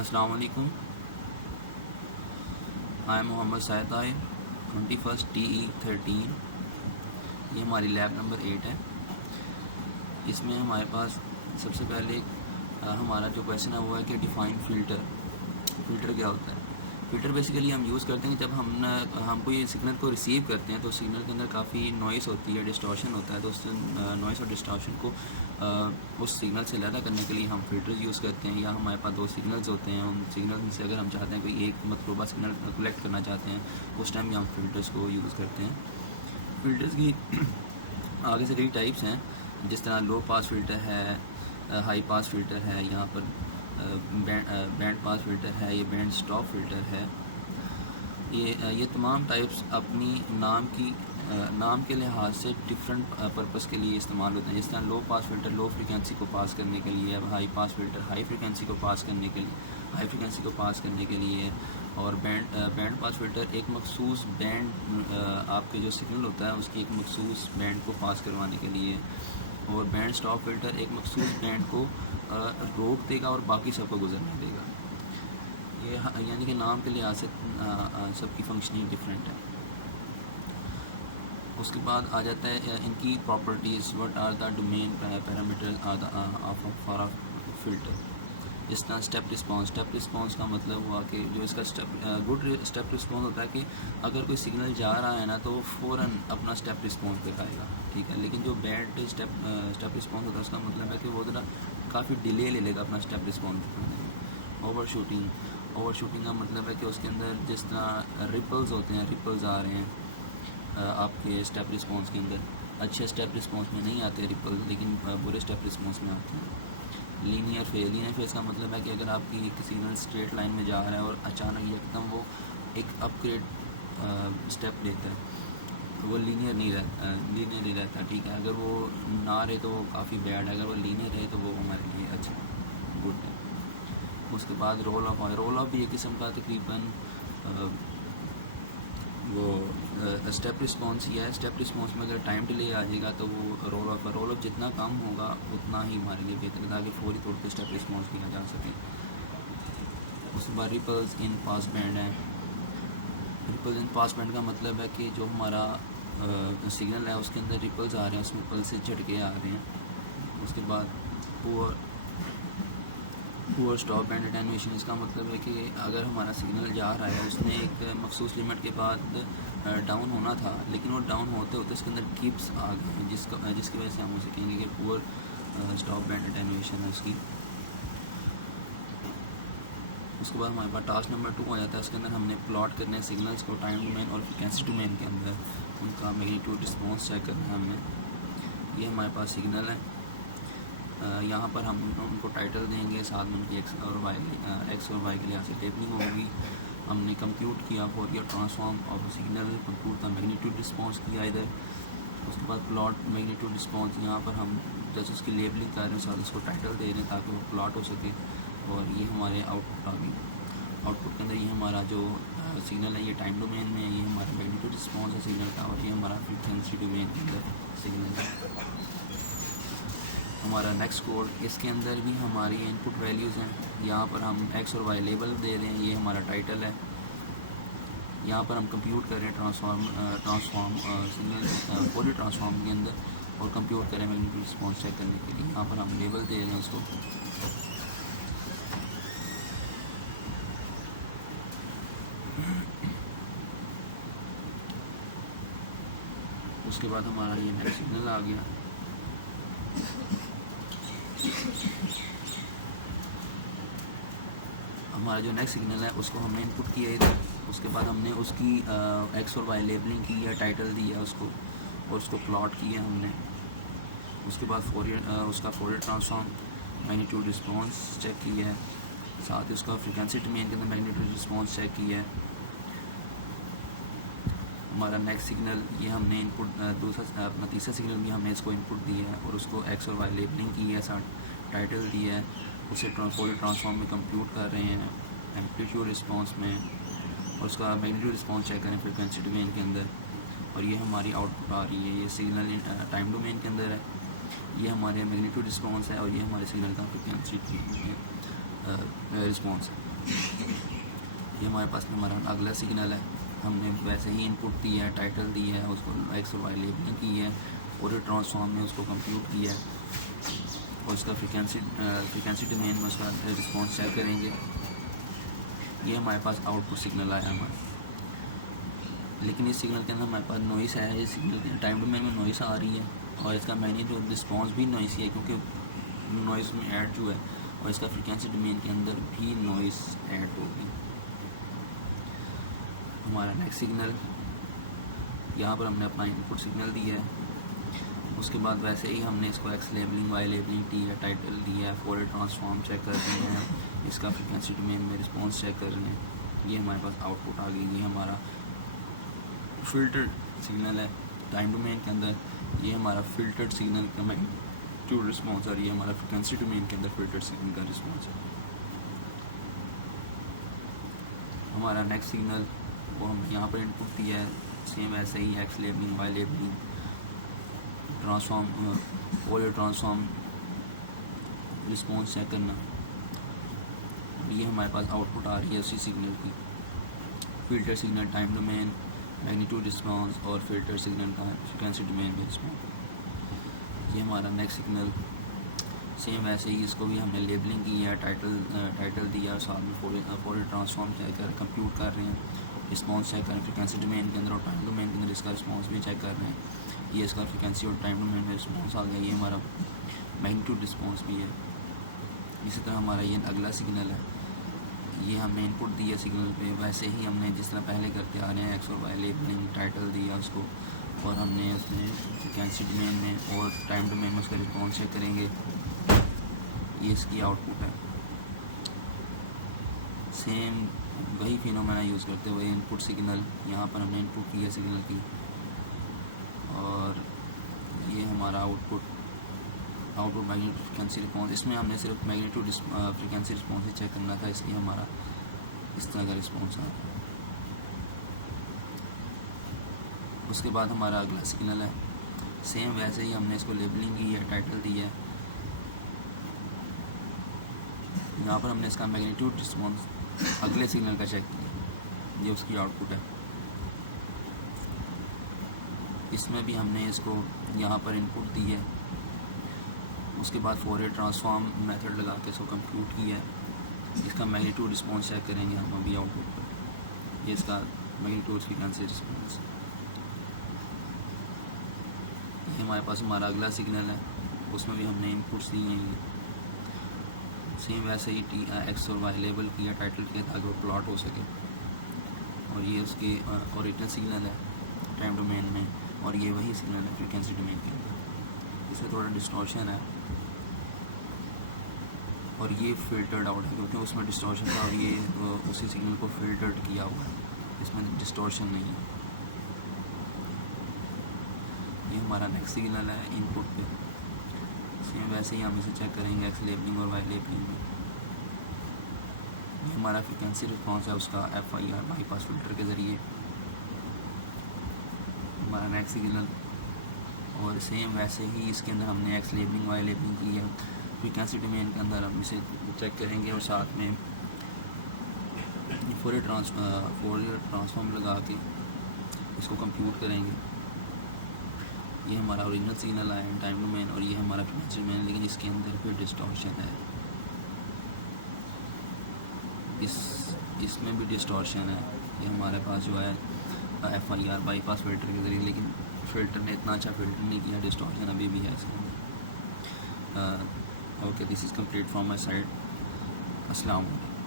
अस्सलाम वालेकुम। I am Mohammad सायद ताहिर 21 TE13। ये हमारी लैब नंबर 8 है। इसमें हमारे पास सबसे पहले हमारा जो क्वेश्चन है वो है कि डिफ़ाइन फ़िल्टर क्या होता है। फ़िल्टर बेसिकली हम यूज़ करते हैं जब हम कोई सिग्नल को रिसीव करते हैं तो सिग्नल के अंदर काफ़ी नॉइस होती है, डिस्टॉर्शन होता है। तो उस नॉइस और डिस्टॉर्शन को उस सिग्नल से अलग करने के लिए हम फ़िल्टर्स यूज़ करते हैं। या हमारे पास दो सिग्नल्स होते हैं, उन सिग्नल में से अगर हम चाहते हैं कोई एक मतलूबा सिग्नल कलेक्ट करना चाहते हैं, उस टाइम भी हम फ़िल्टर्स को यूज़ करते हैं। फ़िल्टर्स की आगे से कई टाइप्स हैं, जिस तरह लो पास फ़िल्टर है, हाई पास फ़िल्टर है, यहाँ पर बैंड पास फ़िल्टर है, ये बैंड स्टॉप फ़िल्टर है। ये तमाम टाइप्स अपनी नाम के लिहाज से डिफरेंट पर्पस के लिए इस्तेमाल होते हैं। जिस तरह लो पास फ़िल्टर लो फ्रीक्वेंसी को पास करने के लिए, high pass filter high frequency को पास करने के लिए, और बैंड पास फ़िल्टर एक मखसूस बैंड आपके जो सिग्नल होता है उसकी एक मखसूस बैंड को पास करवाने के लिए, और बैंड स्टॉप फ़िल्टर एक मखसूस बैंड को रोक देगा और बाकी सबको गुजरने देगा। ये यानी कि नाम के लिहाज से सबकी फंक्शनिंग डिफरेंट है। उसके बाद आ जाता है इनकी properties. What are the domain parameters for a filter. जिस तरह स्टेप रिस्पॉन्स का मतलब हुआ कि जो इसका गुड स्टेप रिस्पॉन्स होता है कि अगर कोई सिग्नल जा रहा है ना तो वो फ़ौरन अपना स्टेप रिस्पॉन्स दिखाएगा, ठीक है। लेकिन जो बैड स्टेप रिस्पॉन्स होता है उसका मतलब है कि वो ज़रा काफ़ी डिले ले लेगा अपना स्टेप रिस्पॉन्स दिखाने में। ओवरशूटिंग का मतलब है कि उसके अंदर जिस तरह रिपल्स होते हैं, रिपल्स आ रहे हैं आपके स्टेप रिस्पॉन्स के अंदर, अच्छे स्टेप रिस्पॉन्स में नहीं आते रिपल्स, लेकिन बुरे स्टेप रिस्पॉन्स में आते हैं। लीनियर फेज़ का मतलब है कि अगर आपकी सिग्नल स्ट्रेट लाइन में जा रहा है और अचानक एकदम वो एक अपग्रेड स्टेप लेता है तो वो लीनियर नहीं रहता, ठीक है। अगर वो ना रहे तो वो काफ़ी बैड है, अगर वो लीनियर है तो वो हमारे लिए अच्छा गुड है। उसके बाद रोल ऑफ भी एक किस्म का तकरीबन वो स्टेप रिस्पॉन्स ही है। स्टेप रिस्पॉन्स में अगर टाइम डिले आ जाएगा तो वो रोल ऑफ जितना कम होगा उतना ही हमारे लिए बेहतर है, ताकि फौरी तौर पर स्टेप रिस्पॉन्स दिया जा सके। उसके बाद रिपल्स इन पास बैंड है। रिपल्स इन पास बैंड का मतलब है कि जो हमारा सिग्नल है उसके अंदर रिपल्स आ रहे हैं, उसमें पल्स से झटके आ रहे हैं। उसके बाद पुअर स्टॉप बैंड अटेन्यूएशन। इसका मतलब है कि अगर हमारा सिग्नल जा रहा है उसने एक मखसूस लिमिट के बाद डाउन होना था, लेकिन वो डाउन होते होते उसके अंदर गिप्स आ गए हैं, जिसकी वजह से हम उसे कहेंगे कि पुअर स्टॉप बैंड अटेन्यूएशन है उसकी। उसके बाद हमारे पास टास्क नंबर 2 आ जाता है। उसके अंदर हमने प्लॉट करने हैं सिग्नल्स को टाइम डोमेन और फ्रीक्वेंसी डोमेन के अंदर, उनका मैग्नीट्यूड रिस्पॉन्स चेक करना है हमने। ये हमारे पास सिग्नल है। यहाँ पर हम उनको टाइटल देंगे, साथ में उनकी एक्स और वाई के लिहाज से टेबलिंग होगी। हमने कंप्यूट किया Fourier transform of signal, compute का मैग्नीट्यूड रिस्पॉन्स किया इधर। उसके बाद प्लॉट मैग्नीट्यूड रिस्पॉन्स, यहाँ पर हम जैसे उसकी लेबलिंग कर रहे हैं साथ उसको टाइटल दे रहे हैं ताकि वो प्लॉट हो सके। और ये हमारे आउटपुट आ गई। आउटपुट के अंदर ये हमारा जो सिग्नल है ये टाइम डोमेन में, ये हमारा मैग्नीट्यूड रिस्पॉन्स है सिग्नल का, और ये हमारा फ्रीक्वेंसी डोमेन के अंदर सिग्नल है। हमारा नेक्स्ट कोड, इसके अंदर भी हमारी इनपुट वैल्यूज़ हैं। यहाँ पर हम एक्स और वाई लेबल दे रहे हैं, ये हमारा टाइटल है। यहाँ पर हम कंप्यूट कर रहे हैं ट्रांसफॉर्म सिग्नल फोरियर ट्रांसफॉर्म के अंदर, और कंप्यूट करें मैग्नीट्यूड रिस्पॉन्स चेक करने के लिए। यहाँ पर हम लेबल दे रहे हैं उसको। उसके बाद हमारा ये नेक्स्ट सिग्नल आ गया। हमारा जो नेक्स्ट सिग्नल है उसको हमने इनपुट किया इधर। उसके बाद हमने उसकी एक्स और वाई लेबलिंग की है, टाइटल दिया उसको, और उसको प्लॉट किया हमने। उसके बाद उसका Fourier transform magnitude response check किया है, साथ ही उसका फ्रीक्वेंसी डोमेन के अंदर मैग्नीट्यूड रिस्पॉन्स चेक किया है। हमारा नेक्स्ट सिग्नल ये हमने इनपुट अपना तीसरा सिग्नल भी हमने इसको इनपुट दिया है, और उसको एक्स और वाई लेबलिंग की है, साथ टाइटल दिया है। उसे फोरियर ट्रांसफॉर्म में कंप्यूट कर रहे हैं एम्पलीट्यूड रिस्पॉन्स में, और उसका मैग्नीट्यूड रिस्पॉन्स चेक करें फ्रीक्वेंसी डोमेन के अंदर। और ये हमारी आउटपुट आ रही है, ये सिग्नल टाइम डोमेन के अंदर है, ये हमारे मैग्नीट्यूड रिस्पॉन्स है, और ये हमारे सिग्नल का फ्रीक्वेंसी रिस्पॉन्स है। ये हमारे पास में हमारा अगला सिग्नल है। हमने वैसे ही इनपुट दिया है, टाइटल दिया है, उसको एक्स और वाई लेबलिंग की है और ये ट्रांसफॉर्म में उसको कंप्यूट किया है और उसका फ्रीक्वेंसी डोमेन में उसका रिस्पॉन्स चेक करेंगे। ये हमारे पास आउटपुट सिग्नल आया हमारा, लेकिन इस सिग्नल के अंदर हमारे पास नॉइस है। इस सिग्नल के टाइम डोमेन में नॉइस आ रही है और इसका मैग्नीट्यूड रिस्पॉन्स भी नॉइस है, क्योंकि नॉइस में ऐड जो है और इसका फ्रीक्वेंसी डोमेन के अंदर भी नॉइस ऐड होगी। हमारा नेक्स्ट सिग्नल यहाँ पर हमने अपना इनपुट सिग्नल दिया है। उसके बाद वैसे ही हमने इसको एक्स लेबलिंग, वाई लेबलिंग दी है, टाइटल दिया है, फोरियर ट्रांसफॉर्म चेक कर रहे हैं, इसका फ्रीक्वेंसी डोमेन में रिस्पॉन्स चेक कर रहे हैं। ये हमारे पास आउटपुट आ गई। ये हमारा फ़िल्टर्ड सिग्नल है टाइम डोमेन के अंदर। ये हमारा फ़िल्टर्ड सिग्नल का मैग्नीट्यूड रिस्पॉन्स और ये हमारा फ्रीक्वेंसी डोमेन के अंदर फ़िल्टर्ड सिग्नल का रिस्पॉन्स है। हमारा नेक्स्ट सिग्नल वो हम यहाँ पर इनपुट दिया है, सेम ऐसे ही X labelling, Y labelling, transform, Fourier transform, response check करना। ये हमारे पास आउटपुट आ रही है उसी सिग्नल की। Filter signal time domain, magnitude response और फ़िल्टर सिग्नल का फ्रीक्वेंसी डोमेन में रिस्पॉन्स। ये हमारा नेक्स्ट सिग्नल सेम वैसे ही, इसको भी हमने लेबलिंग की है, टाइटल दिया, साथ में फोरियर ट्रांसफॉर्म चेक कर कंप्यूट कर रहे हैं, रिस्पॉन्स चेक कर रहे हैं फ्रीक्वेंसी डोमेन के अंदर और टाइम डोमेन के अंदर इसका रिस्पॉन्स भी चेक कर रहे हैं। ये इसका फ्रीक्वेंसी और टाइम डोमेन में रिस्पॉन्स आ गया। ये हमारा मैग्नीट्यूड रिस्पॉन्स भी है। इसी तरह हमारा ये अगला सिग्नल है। ये हमने इनपुट दिया सिग्नल पे, वैसे ही हमने जिस तरह पहले करते आ रहे हैं, एक्स और वाई लेबलिंग, टाइटल दिया उसको और हमने उसमें फ्रीक्वेंसी डोमेन में और टाइम डोमेन में उसका रिस्पॉन्स चेक करेंगे। ये इसकी आउटपुट है। सेम वही फिनोमेना यूज़ करते हुए इनपुट सिग्नल, यहाँ पर हमने इनपुट किया सिग्नल की और ये हमारा आउटपुट मैग्नीट्यूड फ्रीक्वेंसी रिस्पॉन्स। इसमें हमने सिर्फ मैग्नीट्यूड फ्रीक्वेंसी रिस्पॉन्स ही चेक करना था, इसलिए हमारा इस तरह का रिस्पॉन्स आ रहा है। उसके बाद हमारा अगला सिग्नल है, सेम वैसे ही हमने इसको लेबलिंग की है, टाइटल दी है। यहाँ पर हमने इसका मैग्नीट्यूड रिस्पॉन्स अगले सिग्नल का चेक किया, ये उसकी आउटपुट है। इसमें भी हमने इसको यहाँ पर इनपुट दी है, उसके बाद फोरियर ट्रांसफॉर्म मेथड लगा के इसको कंप्यूट किया है। इसका मैग्नीट्यूड रिस्पॉन्स चेक करेंगे हम अभी आउटपुट पर। ये इसका मैग्नीट्यूड फ्रीक्वेंसी रिस्पॉन्स। ये हमारे पास हमारा अगला सिग्नल है, उसमें भी हमने इनपुट्स दिए हैं। सेम वैसे ही एक्स और वाई लेबल किया, टाइटल किया ताकि वो प्लॉट हो सके। और ये उसके ओरिजिनल सिग्नल है टाइम डोमेन में और ये वही सिग्नल है फ्रीक्वेंसी डोमेन के अंदर। इसमें थोड़ा डिस्टॉर्शन है और ये फ़िल्टर्ड आउट है, क्योंकि उसमें डिस्टॉर्शन था और ये उसी सिग्नल को फ़िल्टर्ड किया हुआ है, इसमें डिस्टॉर्शन नहीं है। ये हमारा नेक्स्ट सिग्नल है इनपुट पे। सेम वैसे ही हम इसे चेक करेंगे एक्स लेबलिंग और वाई लेबलिंग में। ये हमारा फ्रीक्वेंसी रिस्पॉन्स है उसका FIR बाईपास फ़िल्टर के ज़रिए। हमारा नेक्स्ट सिग्नल और सेम वैसे ही इसके अंदर हमने एक्स लेबलिंग, वाई लेबलिंग की है। फ्रीक्वेंसी डोमेन के अंदर हम इसे चेक करेंगे और साथ में फोरियर ट्रांसफॉर्म लगा के इसको कंप्यूट करेंगे। ये हमारा ओरिजिनल सिग्नल आया टाइम डोमेन और ये हमारा फ्रीक्वेंसी डोमेन, लेकिन इसके अंदर फिर डिस्टॉर्शन है। इसमें भी डिस्टॉर्शन है। ये हमारे पास जो है FIR बाईपास फ़िल्टर के ज़रिए, लेकिन फ़िल्टर ने इतना अच्छा फ़िल्टर नहीं किया, डिस्टॉर्शन अभी भी है इसके अंदर। Okay, this is complete from my side. अस्सलाम वालेकुम।